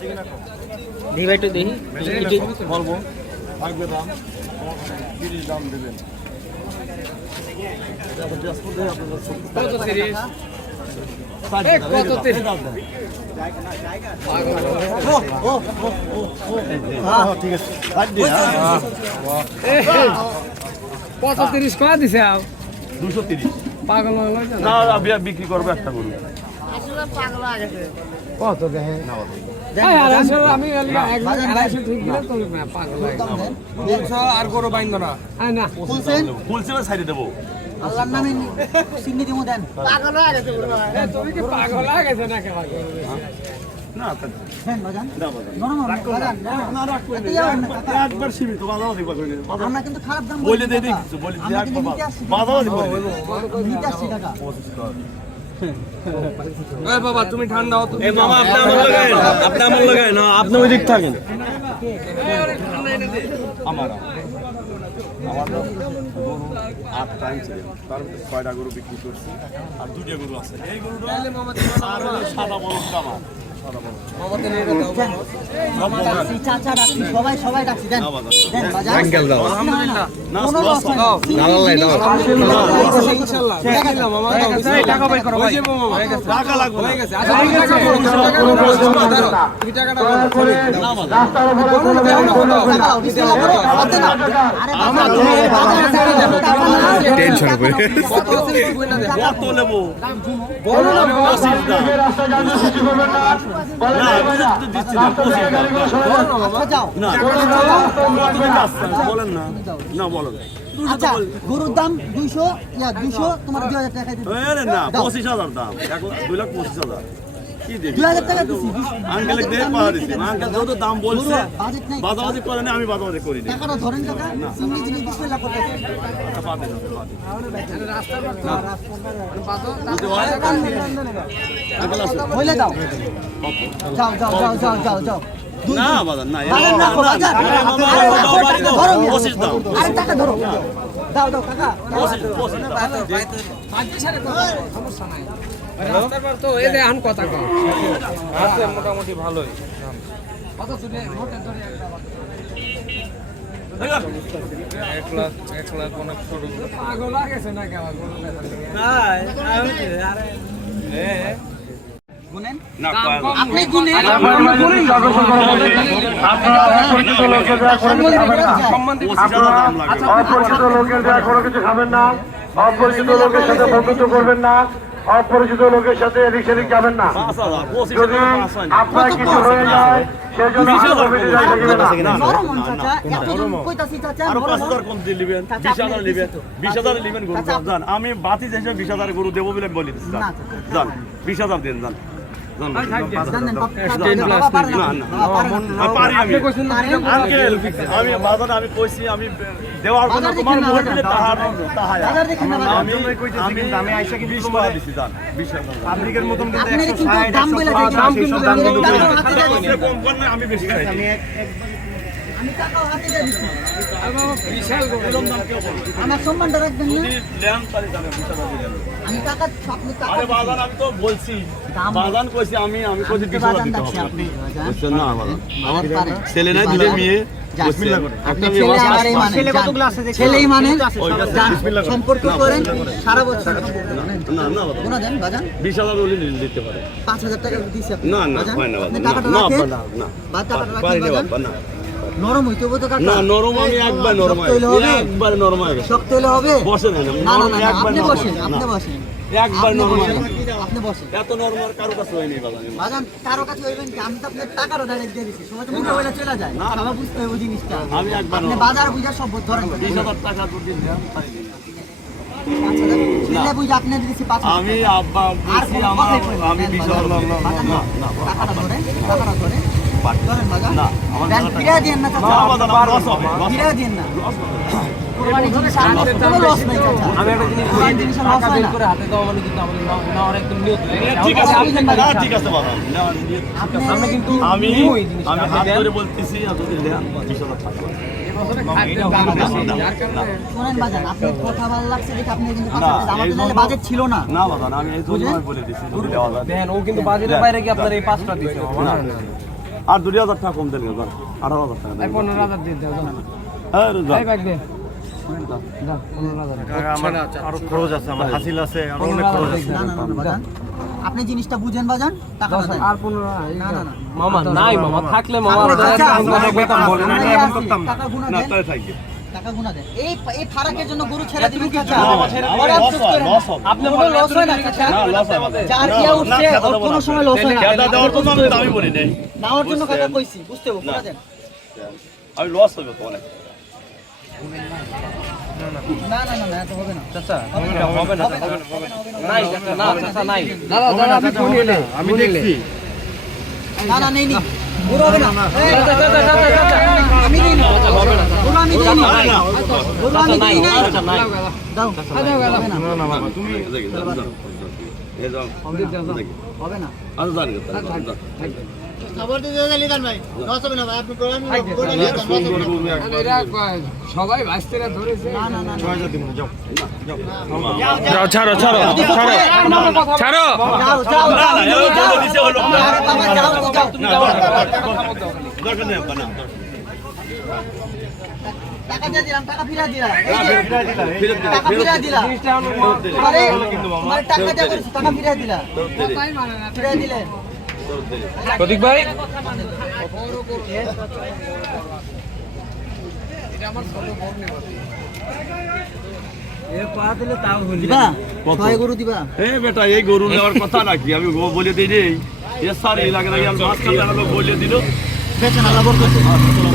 দেখি ভাই একটু দেখি বলবো থাকবে দাম 30 দাম দেবেন। কত 30 কয়া দিছে 230 পাগল না বিক্রি করবো একটা গরু কত দেখে আমি ঠিক দিলে তো পাগল আর গরু বাইন্দ না না ফুলছে সাইডে দেবো আল্লাহর নামে সিন্নি দিমু দেন পাগল হয়ে গেছে তুমি কি পাগল হয়ে গেছে না কে না দেন বাজান নরম বাজান না রাখো একবার সীমিত বাজারে করবেন আমরা কিন্তু খারাপ দাম বলে দেই কিছু বলে দিই একবার বাজারে করে নিতে আসছি টাকা এ বাবা তুমি ঠান্ডা হও এ মামা আপনি আমার লাগায় না আপনি ওই দিক থাকেন আমার গরু 8 টাইম ছিল তার 6টা গরু বিক্রি করছি আর 2টা গরু আছে এই গরুটা আর সাদা বলদ কামা চাচা ডাকছি সবাই ডাকছি দেন দেন বাজার অ্যাঙ্গেল দাও আলহামদুলিল্লাহ না দালালাই দাও ইনশাআল্লাহ দেখলাম মামা টাকা বের করো ভাই টাকা লাগবে হয়ে গেছে আচ্ছা তুমি টাকাটা বলো না রাস্তার উপরে কোনো টেনশন করে কত নেব বলো না দিচ্ছি না 25 বলেন না না বলেন আচ্ছা গরুর দাম 200 তোমার 2000 টাকা দিই না 25000 দাম এখন 2,25,000 কি দেব 2000 টাকা দিছি আঙ্কেল দেখ পাওয়া দিছি আঙ্কেল যত দাম বলছে বাজেট নাই বাজাবাজি করে না আমি বাজাবাজি করি না টাকাটা ধরেন কাকা সিন্নি জিনিস বিসমিল্লাহ করতে বলে দাও যাও না বাজার না আরে টাকা ধরো দাও কাকা সমস্যা নাই রাস্তার পর তো এই যে আন কথা কও আছে মোটামুটি ভালোই কত চলে মোটে ধরে এক লাখ অনেক ছোট পাগল লাগেছে না কেমন গুনেন না আপনি গুনেন আপনারা অপরিচিত লোকের দেওয়া কোনো কিছু খাবেন না, অপরিচিত লোকের সাথে বন্ধুত্ব করবেন না, অপরিচিত লোকের সাথে এদিক সেদিক যাবেন না। যদি আপনার কিছু হয়ে যায় সেই জন্য আমি বাতি 20,000 গরু দেবো বলে বলি যান 20,000 দিন যান আমি বাজারে আমি কইছি আমি দেওয়ার জন্য তোমার মুখে দিলে আমি আইসা কি 20 টাকা দিছি জান 20,000 পাবলিকের মতন কিন্তু 160 দাম বলে কম কর না আমি বেশি খাই আমি টাকাও হাতে দিয়ে দিছি বিশাল এরকম দাম কেউ বলবে আমার সম্মানটা রাখবেন না যদি ল্যান্ড পারি জানে 20,000 দিলেন আমি টাকা আপনি টাকা আরে বাজান আমি তো বলছি দাম বাজান কইছি আমি কইছি 20,000 দিতে হবে আপনি বুঝছেন না বাজান আমার পারে ছেলে নাই দুটো মেয়ে বিসমিল্লাহ করে একটা মেয়ে ছেলে কতগুলো আছে ছেলেই মানে সম্পর্ক করেন সারা বছর না না বাজান কোনা দেন বাজান 20,000 ওলি দিতে পারে 5000 টাকা দিছি আপনি না না হয় না বাজান না না বাদ টাকাটা পারি রাখেন না বাজান না নরম হইতে হবে তো কাকা না নরম আমি একবার নরম একবার নরম হবে শক্ত হলে হবে বসেন না না নরম একবার আপনি নরম বসেন আপনি বসেন একবার নরম আপনি বসেন এত নরম আর কারো কাছে হয়নি বাজান বাজান কারো কাছে হইবেন কি আমি তো আপনার টাকারও ডাইরেক্ট দিয়ে দিছি সময় তো মুখে বলে চলে যায় সবাই বুঝতে হবে জিনিসটা আমি একবার আপনি বাজার বুঝা সব ধরেন 20,000 টাকা তো দিন দেন ছেলে বুঝা আপনি দিছি 5000 আমি আব্বা বলছি আমার আমি 20,000 টাকাটা ধরে ধরেন বাজান না আমার ফিরে দিন না চাচা লস হবে ফিরে দিন না কোরবানি জিনিস সামনে কোনো লস নাই চাচা আমি একটা জিনিস কোরবানি জিনিস লস হয় না করে হাতে দাও মানে কিন্তু আমাদের নেওয়ার একদম নিয়ত ঠিক আছে না ঠিক আছে বাবা আপনি কিন্তু আমি হাত ধরে বলতেছি এতদিন দেন 20,000 টাকা শোনেন বাজান আপনার কথা ভালো লাগছে দেখে আপনি কিন্তু আমাদের বাজেট ছিল না না বাবা আমি এই জন্য বলে দিছি যদি দেওয়া যায় দেন ও কিন্তু বাজেটের বাইরে কি আপনার এই 5টা দিছে আর 2000 টাকা কম দেন 18,000 টাকা দেন 15,000 দিয়ে দাও আরে যা এই ব্যাগ দে দাও 15,000 আমার আরো খরচ আছে আমার হাসিল আছে আর অনেক খরচ আছে না না না বাজান আপনি জিনিসটা বুঝেন বাজান টাকা না দেন আর 15 না না না মামা নাই মামা থাকলে মামা আচ্ছা, অনেক বেতন বলে না আমরা এমন আছি, করতাম না টাকা গুনা না দেন তাই থাকবে টাকা গুনা দেন এই ফারাকের জন্য গরু ছেড়ে দিবেন চাচা আমার লস হবে আপনি কোনো লস হয় না চাচা না লস হবে যার কিয়া উঠছে ওর কোনো সময় লস হয় না খেদা দেওয়ার জন্য আমি দামি বলি নাই নেওয়ার জন্য কথা কইছি বুঝতে হবে পুরা দেন আমি লস হবে তো অনেক না না না না এত হবে না চাচা হবে না নাই চাচা না চাচা নাই দাদা দাদা আমি শুনিলে আমি দেখছি না না নেই নি পুরো হবে না এই, চাচা চাচা আমি নেই নি হবে না পুরো আমি নেই নি না পুরো আমি নাই নেই নাই চাচা নাই দাও হবে না না বাবা তুমি এ যাও হবে না আজ জানি কথা খবর দিয়ে দিলে লিদান ভাই লস হবে না ভাই আপনি প্রোগ্রাম করে এরা সবাই ভাইস্তেরা ধরেছে না না না যাও ছাড়ো ছাড়ো ছাড়ো ছাড়ো যাও যাও যাও বলে দিছে হলো আরে বাবা যাও তো যাও তুমি যাও দরকার নেই বানা টাকা দিয়ে দিলাম টাকা ফিরা দিলাম এই যে ফিরে টাকা ফিরা দিলাম জিনিসটা আরে তোমার টাকা দিয়ে করেছি টাকা ফিরা দিলাম ফিরা দিলেন প্রতীক ভাই দিবা ছয় গরু দিবা এ বেটা এই গরু নেওয়ার কথা নাকি আমি বলে দিই রে এ সারি লাগে না আর মাছ কাটা বলে দিল বেচা না লাভ করতে